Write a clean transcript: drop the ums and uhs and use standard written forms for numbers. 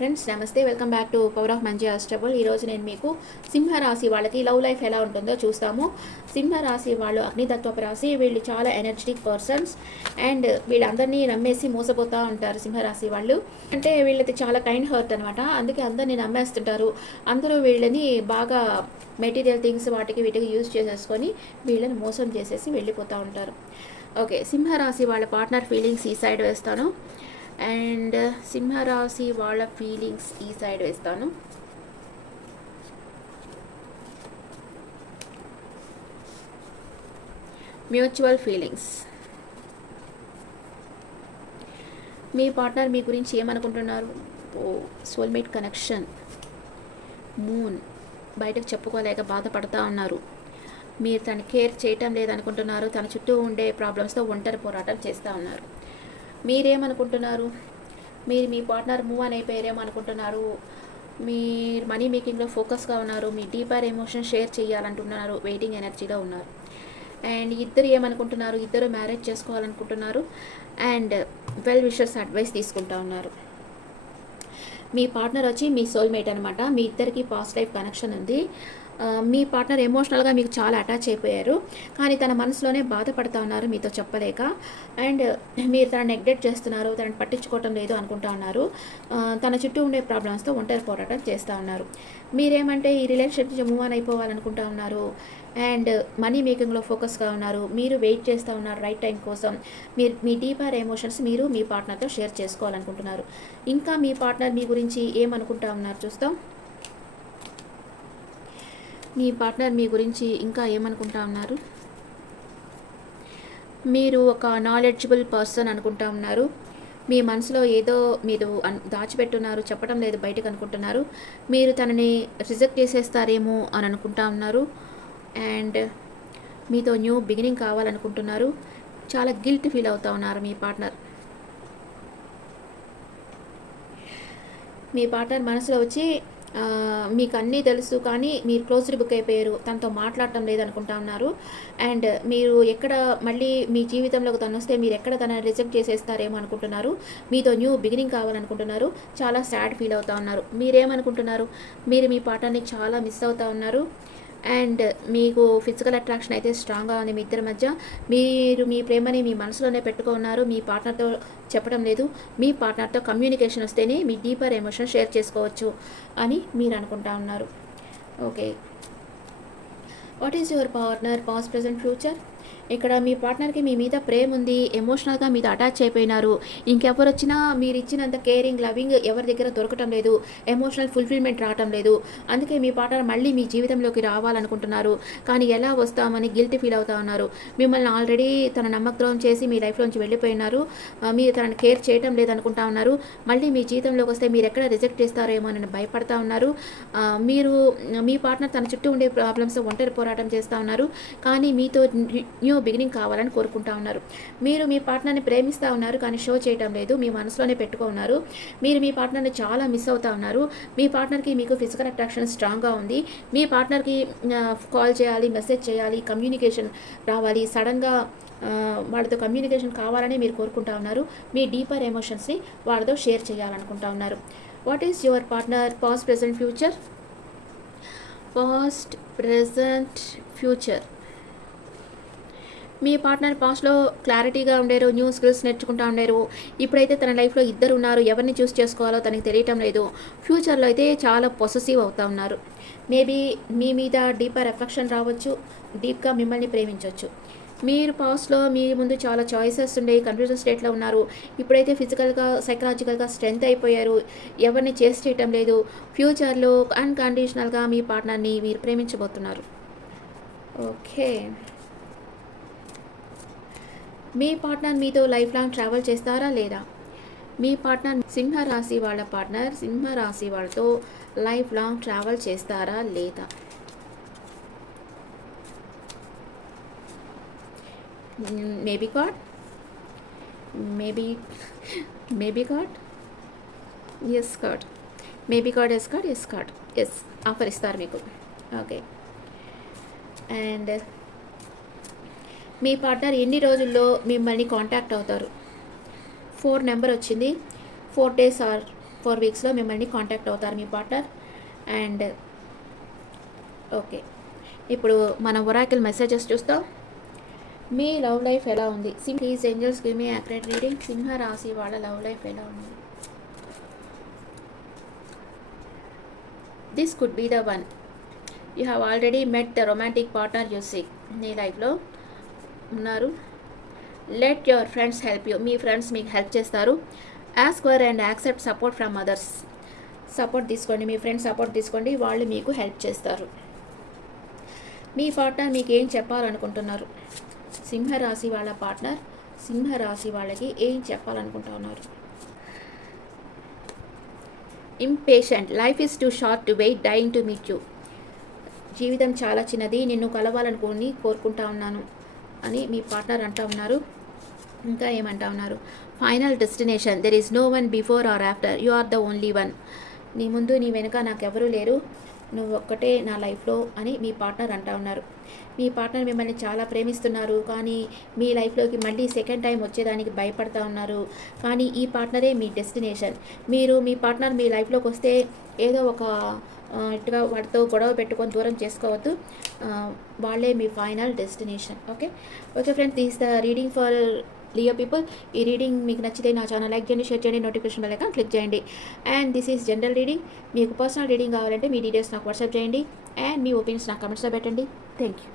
Friends, నమస్తే. Welcome back to power of మంచి అస్టబుల్. ఈరోజు నేను మీకు సింహరాశి వాళ్ళకి లవ్ లైఫ్ ఎలా ఉంటుందో చూస్తాము. సింహరాశి వాళ్ళు అగ్నితత్వపు రాశి. వీళ్ళు చాలా ఎనర్జెటిక్ పర్సన్స్ అండ్ వీళ్ళందరినీ నమ్మేసి మోసపోతూ ఉంటారు సింహరాశి వాళ్ళు. అంటే వీళ్ళది చాలా కైండ్ హార్ట్ అనమాట. అందుకే అందరినీ నమ్మేస్తుంటారు. అందరూ వీళ్ళని బాగా మెటీరియల్ థింగ్స్ వాటికి వీటికి యూజ్ చేసేసుకొని వీళ్ళని మోసం చేసేసి వెళ్ళిపోతూ ఉంటారు. ఓకే, సింహరాశి వాళ్ళ పార్ట్నర్ ఫీలింగ్స్ ఈ సైడ్ వేస్తాను అండ్ సింహరాశి వాళ్ళ ఫీలింగ్స్ ఈ సైడ్ వేస్తాను. Mutual feelings. మీ పార్ట్నర్ మీ గురించి ఏమనుకుంటున్నారు? Soulmate connection. మూన్. బయటకు చెప్పుకోలేక బాధపడతా ఉన్నారు. మీరు తన కేర్ చేయటం లేదనుకుంటున్నారు. తన చుట్టూ ఉండే ప్రాబ్లమ్స్తో ఒంటరి పోరాటం చేస్తూ ఉన్నారు. మీరేమనుకుంటున్నారు? మీరు మీ పార్ట్నర్ మూవ్ అని అయిపోయారేమో అనుకుంటున్నారు. మీరు మనీ మేకింగ్లో ఫోకస్గా ఉన్నారు. మీ డీపర్ ఎమోషన్ షేర్ చేయాలంటున్నారు. వెయిటింగ్ ఎనర్జీలో ఉన్నారు. అండ్ ఇద్దరు ఏమనుకుంటున్నారు? ఇద్దరు మ్యారేజ్ చేసుకోవాలనుకుంటున్నారు అండ్ వెల్ విషర్స్ అడ్వైస్ తీసుకుంటా ఉన్నారు. మీ పార్ట్నర్ వచ్చి మీ సోల్మేట్ అనమాట. మీ ఇద్దరికి పాస్ట్ లైఫ్ కనెక్షన్ ఉంది. మీ పార్ట్నర్ ఎమోషనల్గా మీకు చాలా అటాచ్ అయిపోయారు, కానీ తన మనసులోనే బాధపడుతూ ఉన్నారు మీతో చెప్పలేక. అండ్ మీరు తన నెగ్లెక్ట్ చేస్తున్నారు, తనని పట్టించుకోవటం లేదు అనుకుంటా ఉన్నారు. తన చుట్టూ ఉండే ప్రాబ్లమ్స్తో ఒంటరి పోరాటం చేస్తూ ఉన్నారు. మీరేమంటే ఈ రిలేషన్షిప్ నుంచి మూవ్ ఆన్ అయిపోవాలనుకుంటా ఉన్నారు అండ్ మనీ మేకింగ్లో ఫోకస్గా ఉన్నారు. మీరు వెయిట్ చేస్తూ ఉన్నారు రైట్ టైం కోసం. మీరు మీ డీపర్ ఎమోషన్స్ మీరు మీ పార్ట్నర్తో షేర్ చేసుకోవాలనుకుంటున్నారు. ఇంకా మీ పార్ట్నర్ మీ గురించి ఏమనుకుంటా ఉన్నారు చూస్తాం. మీ పార్ట్నర్ మీ గురించి ఇంకా ఏమనుకుంటా ఉన్నారు? మీరు ఒక నాలెడ్జబుల్ పర్సన్ అనుకుంటా ఉన్నారు. మీ మనసులో ఏదో మీరు దాచిపెట్టున్నారు, చెప్పడం లేదు బయటకు అనుకుంటున్నారు. మీరు తనని రిజెక్ట్ చేసేస్తారేమో అని అనుకుంటా ఉన్నారు అండ్ మీతో న్యూ బిగినింగ్ కావాలనుకుంటున్నారు. చాలా గిల్ట్ ఫీల్ అవుతూ ఉన్నారు మీ పార్ట్నర్. మీ పార్ట్నర్ మనసులో వచ్చి మీకు అన్నీ తెలుసు, కానీ మీరు క్లోజ్డ్ బుక్ అయిపోయారు, తనతో మాట్లాడటం లేదనుకుంటా ఉన్నారు. అండ్ మీరు ఎక్కడ మళ్ళీ మీ జీవితంలోకి తను వస్తే మీరు ఎక్కడ తనని రిజెక్ట్ చేసేస్తారేమో అనుకుంటున్నారు. మీతో న్యూ బిగినింగ్ కావాలనుకుంటున్నారు. చాలా సాడ్ ఫీల్ అవుతూ ఉన్నారు. మీరేమనుకుంటున్నారు? మీరు మీ పార్ట్నర్ని చాలా మిస్ అవుతూ ఉన్నారు అండ్ మీకు ఫిజికల్ అట్రాక్షన్ అయితే స్ట్రాంగ్గా ఉంది మీ ఇద్దరి మధ్య. మీరు మీ ప్రేమని మీ మనసులోనే పెట్టుకున్నారు, మీ పార్ట్నర్తో చెప్పడం లేదు. మీ పార్ట్నర్తో కమ్యూనికేషన్ వస్తేనే మీ డీపర్ ఎమోషన్ షేర్ చేసుకోవచ్చు అని మీరు అనుకుంటా ఉన్నారు. Okay, what is your partner past present future? ఇక్కడ మీ పార్ట్నర్కి మీ మీద ప్రేమ ఉంది, ఎమోషనల్గా మీద అటాచ్ అయిపోయినారు. ఇంకెవరు వచ్చినా మీరు ఇచ్చినంత కేరింగ్ లవింగ్ ఎవరి దగ్గర దొరకటం లేదు, ఎమోషనల్ ఫుల్ఫిల్మెంట్ రావటం లేదు. అందుకే మీ పార్ట్నర్ మళ్ళీ మీ జీవితంలోకి రావాలనుకుంటున్నారు, కానీ ఎలా వస్తామని గిల్టీ ఫీల్ అవుతా ఉన్నారు. మిమ్మల్ని ఆల్రెడీ తన నమ్మకద్రోహం చేసి మీ లైఫ్లోంచి వెళ్ళిపోయినారు. మీరు తనని కేర్ చేయటం లేదనుకుంటా ఉన్నారు. మళ్ళీ మీ జీవితంలోకి వస్తే మీరు ఎక్కడ రిజెక్ట్ చేస్తారేమో అని భయపడతా ఉన్నారు. మీరు మీ పార్ట్నర్ తన చుట్టూ ఉండే ప్రాబ్లమ్స్ ఒంటరి పోరాటం చేస్తూ ఉన్నారు, కానీ మీతో న్యూ బిగినింగ్ కావాలని కోరుకుంటా ఉన్నారు. మీరు మీ పార్ట్నర్ని ప్రేమిస్తూ ఉన్నారు, కానీ షో చేయటం లేదు, మీ మనసులోనే పెట్టుకున్నారు. మీరు మీ పార్ట్నర్ని చాలా మిస్ అవుతూ ఉన్నారు. మీ పార్ట్నర్కి మీకు ఫిజికల్ అట్రాక్షన్ స్ట్రాంగ్గా ఉంది. మీ పార్ట్నర్కి కాల్ చేయాలి, మెసేజ్ చేయాలి, కమ్యూనికేషన్ రావాలి, సడన్గా వాళ్ళతో కమ్యూనికేషన్ కావాలని మీరు కోరుకుంటా ఉన్నారు. మీ డీపర్ ఎమోషన్స్ని వాళ్ళతో షేర్ చేయాలనుకుంటా ఉన్నారు. What is your partner past present future? Past present future. Me partner పాస్ట్లో క్లారిటీగా ఉండేరు, న్యూ స్కిల్స్ నేర్చుకుంటూ ఉండేరు. ఇప్పుడైతే తన లైఫ్లో ఇద్దరు ఉన్నారు. ఎవరిని చూస్ చేసుకోవాలో తనకి తెలియటం లేదు. ఫ్యూచర్లో అయితే చాలా పొసెసివ్ అవుతూ ఉన్నారు. మేబీ మీ మీద డీపర్ ఎఫెక్షన్ రావచ్చు, డీప్గా మిమ్మల్ని ప్రేమించవచ్చు. మీరు పాస్ట్లో మీ ముందు చాలా చాయిసెస్ ఉండే కన్ఫ్యూజన్ స్టేట్లో ఉన్నారు. ఇప్పుడైతే ఫిజికల్గా సైకలాజికల్గా స్ట్రెంగ్త్ అయిపోయారు, ఎవరిని చేసి చేయటం లేదు. ఫ్యూచర్లో అన్కండిషనల్గా మీ పార్ట్నర్ని మీరు ప్రేమించబోతున్నారు. ఓకే, మీ పార్ట్నర్ మీతో లైఫ్ లాంగ్ ట్రావెల్ చేస్తారా లేదా? మీ పార్ట్నర్ సింహరాశి వాళ్ళ పార్ట్నర్ సింహరాశి వాళ్ళతో లైఫ్ లాంగ్ ట్రావెల్ చేస్తారా లేదా? Maybe card, maybe card, yes card, maybe card, yes card, yes card, yes offer ఇస్తారు మీకు. ఓకే, అండ్ మీ పార్ట్నర్ ఎన్ని రోజుల్లో మిమ్మల్ని కాంటాక్ట్ అవుతారు? 4 నెంబర్ వచ్చింది. 4 days ఆర్ 4 వీక్స్లో మిమ్మల్ని కాంటాక్ట్ అవుతారు మీ పార్ట్నర్. అండ్ ఓకే, ఇప్పుడు మనం ఒరాకిల్ మెసేజెస్ చూస్తాం. మీ లవ్ లైఫ్ ఎలా ఉంది? Please angels give me accurate reading. సింహ రాశి వాళ్ళ లవ్ లైఫ్ ఎలా ఉంది? This could be the one. You have already met the romantic partner you seek. నీ లైఫ్లో ఉన్నారు. Let your friends help you. మీ ఫ్రెండ్స్ మీకు హెల్ప్ చేస్తారు. Ask for and accept support from others. Support తీసుకోండి, మీ ఫ్రెండ్స్ సపోర్ట్ తీసుకోండి, వాళ్ళు మీకు హెల్ప్ చేస్తారు. మీ పార్ట్నర్ మీకు ఏం చెప్పాలనుకుంటున్నారు? సింహరాశి వాళ్ళ పార్ట్నర్ సింహరాశి వాళ్ళకి ఏం చెప్పాలనుకుంటున్నారు? Impatient. Life is too short to wait, dying to meet you. జీవితం చాలా చిన్నది, నిన్ను కలవాలనుకుని కోరుకుంటా ఉన్నాను అని మీ పార్ట్నర్ అంటా ఉన్నారు. ఇంకా ఏమంటా ఉన్నారు? Final destination. There is no one before or after, you are the only one. నీ ముందు నీ వెనుక నాకెవరూ లేరు, నువ్వు ఒక్కటే నా లైఫ్లో అని మీ పార్ట్నర్ అంటా ఉన్నారు. మీ పార్ట్నర్ మిమ్మల్ని చాలా ప్రేమిస్తున్నారు, కానీ మీ లైఫ్లోకి మళ్ళీ సెకండ్ టైం వచ్చేదానికి భయపడతా ఉన్నారు. కానీ ఈ పార్ట్నరే మీ డెస్టినేషన్. మీరు మీ పార్ట్నర్ మీ లైఫ్లోకి వస్తే ఏదో ఒక ఇటుగా వాటితో గొడవ పెట్టుకొని దూరం చేసుకోవద్దు. వాళ్ళే మీ final destination. Okay friends, this the reading for Leo people. ఈ రీడింగ్ మీకు నచ్చితే నా ఛానల్ లైక్ చేయండి, షేర్ చేయండి, నోటిఫికేషన్ బెల్ ఐకాన్ క్లిక్ చేయండి. And this is general reading. మీకు పర్సనల్ రీడింగ్ కావాలంటే మీ డీటెయిల్స్ నాకు వాట్సాప్ చేయండి అండ్ మీ ఒపీనియన్స్ నాకు కమెంట్స్లో పెట్టండి. Thank you.